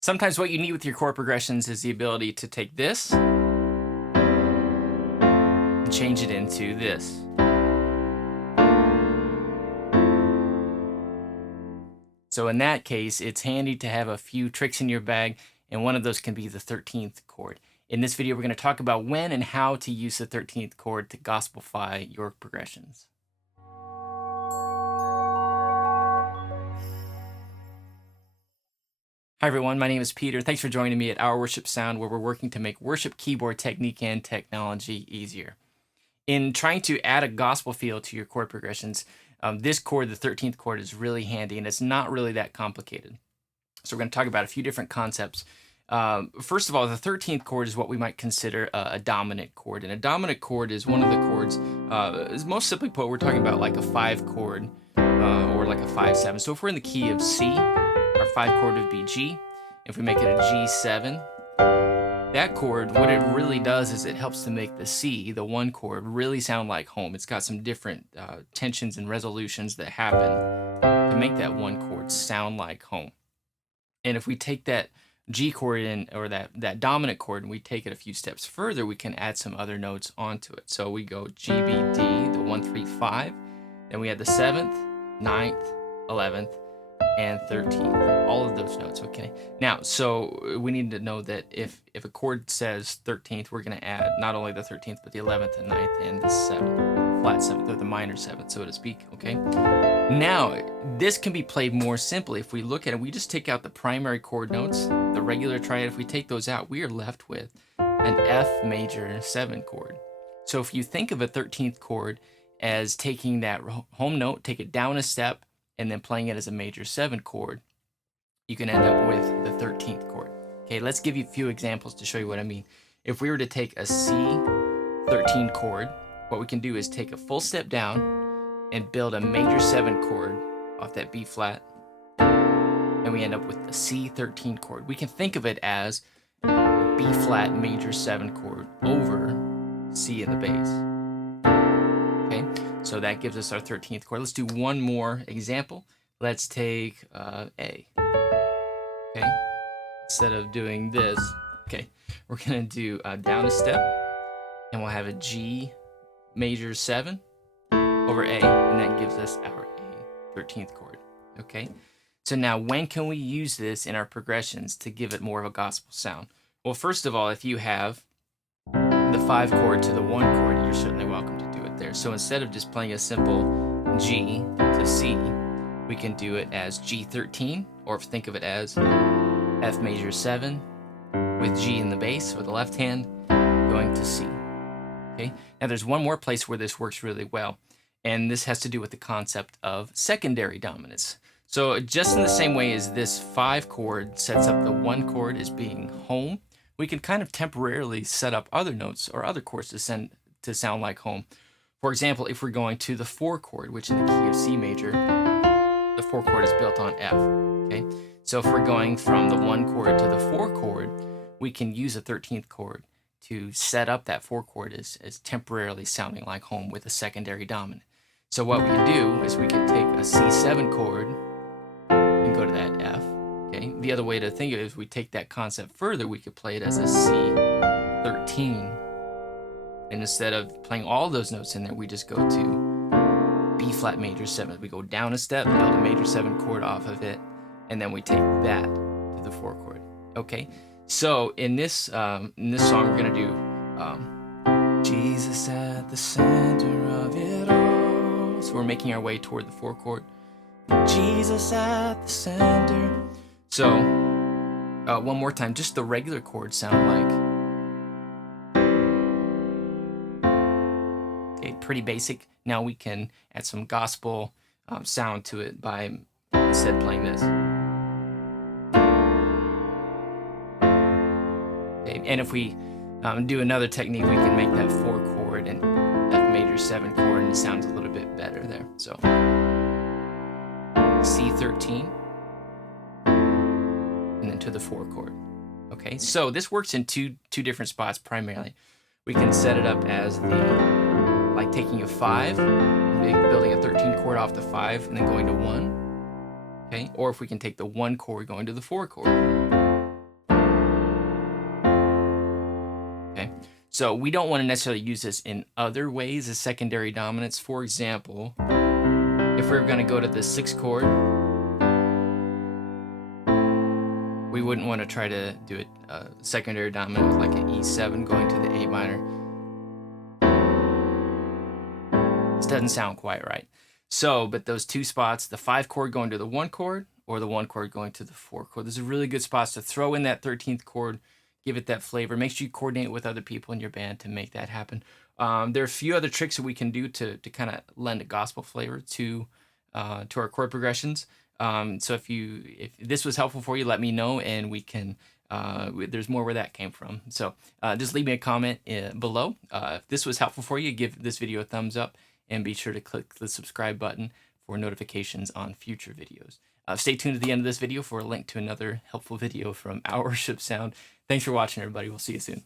Sometimes what you need with your chord progressions is the ability to take this and change it into this. So in that case, it's handy to have a few tricks in your bag, and one of those can be the 13th chord. In this video, we're going to talk about when and how to use the 13th chord to Gospelfy your progressions. Hi everyone, my name is Peter. Thanks for joining me at OurWorshipSound, where we're working to make worship keyboard technique and technology easier. In trying to add a gospel feel to your chord progressions, this chord, the 13th chord, is really handy, and it's not really that complicated. So we're going to talk about a few different concepts. First of all, the 13th chord is what we might consider a dominant chord. And a dominant chord is one of the chords, is most simply put, we're talking about like a 5 chord or like a 5/7. So if we're in the key of C, our 5 chord would be G. If we make it a G7, that chord, what it really does is it helps to make the C, the 1 chord, really sound like home. It's got some different tensions and resolutions that happen to make that 1 chord sound like home. And if we take that G chord in, or that dominant chord, and we take it a few steps further, we can add some other notes onto it. So we go G, B, D, the 1, 3, 5. Then we add the 7th, 9th, 11th, and 13th, all of those notes. Okay. Now, so we need to know that if a chord says 13th, we're going to add not only the 13th, but the 11th and 9th and the 7th, flat 7th, or the minor 7th, so to speak. Okay. Now, this can be played more simply. If we look at it, we just take out the primary chord notes, the regular triad. If we take those out, we are left with an F major 7 chord. So if you think of a 13th chord as taking that home note, take it down a step, and then playing it as a major 7 chord, you can end up with the 13th chord. Okay, let's give you a few examples to show you what I mean. If we were to take a C13 chord, what we can do is take a full step down and build a major 7 chord off that B flat, and we end up with the C13 chord. We can think of it as B flat major 7 chord over C in the bass. Okay, so that gives us our 13th chord. Let's do one more example. Let's take A. Okay, instead of doing this, okay, we're gonna do down a step, and we'll have a G major 7 over A, and that gives us our A 13th chord. Okay, so now when can we use this in our progressions to give it more of a gospel sound? Well, first of all, if you have the 5 chord to the 1 chord, you're certainly welcome to do it there. So instead of just playing a simple G to C, we can do it as G13, or think of it as F major 7 with G in the bass with the left hand going to C. Okay. Now there's one more place where this works really well, and this has to do with the concept of secondary dominance. So just in the same way as this 5 chord sets up the 1 chord as being home, we can kind of temporarily set up other notes or other chords to sound like home. For example, if we're going to the 4 chord, which in the key of C major, the 4 chord is built on F. Okay, so if we're going from the 1 chord to the 4 chord, we can use a 13th chord to set up that 4 chord as temporarily sounding like home with a secondary dominant. So what we do is we can take a C7 chord and go to that F. Okay, the other way to think of it is we take that concept further, we could play it as a C13. And instead of playing all those notes in there, we just go to B flat major 7. We go down a step, build a major 7 chord off of it, and then we take that to the 4 chord. Okay, so in this song, we're gonna do Jesus at the center of it all. So we're making our way toward the 4 chord. Jesus at the center. So one more time, just the regular chords sound like, okay, pretty basic. Now we can add some gospel sound to it by instead playing this. Okay, and if we do another technique, we can make that 4 chord and F major 7 chord, and it sounds a little bit better there. So C13, and then to the 4 chord. Okay, so this works in two different spots primarily. We can set it up as like taking a 5, building a 13 chord off the 5, and then going to 1. Okay, or if we can take the 1 chord going to the 4 chord. So we don't want to necessarily use this in other ways as secondary dominants. For example, if we're going to go to the 6th chord, we wouldn't want to try to do a secondary dominant with like an E7 going to the A minor. This doesn't sound quite right. So, but those two spots, the 5 chord going to the 1 chord or the 1 chord going to the 4 chord, those are really good spots to throw in that 13th chord, give it that flavor. Make sure you coordinate with other people in your band to make that happen. There are a few other tricks that we can do to kind of lend a gospel flavor to our chord progressions. So if this was helpful for you, let me know, and we can. There's more where that came from. So just leave me a comment below. If this was helpful for you, give this video a thumbs up, and be sure to click the subscribe button for notifications on future videos. Stay tuned to the end of this video for a link to another helpful video from OurWorshipSound. Thanks for watching, everybody. We'll see you soon.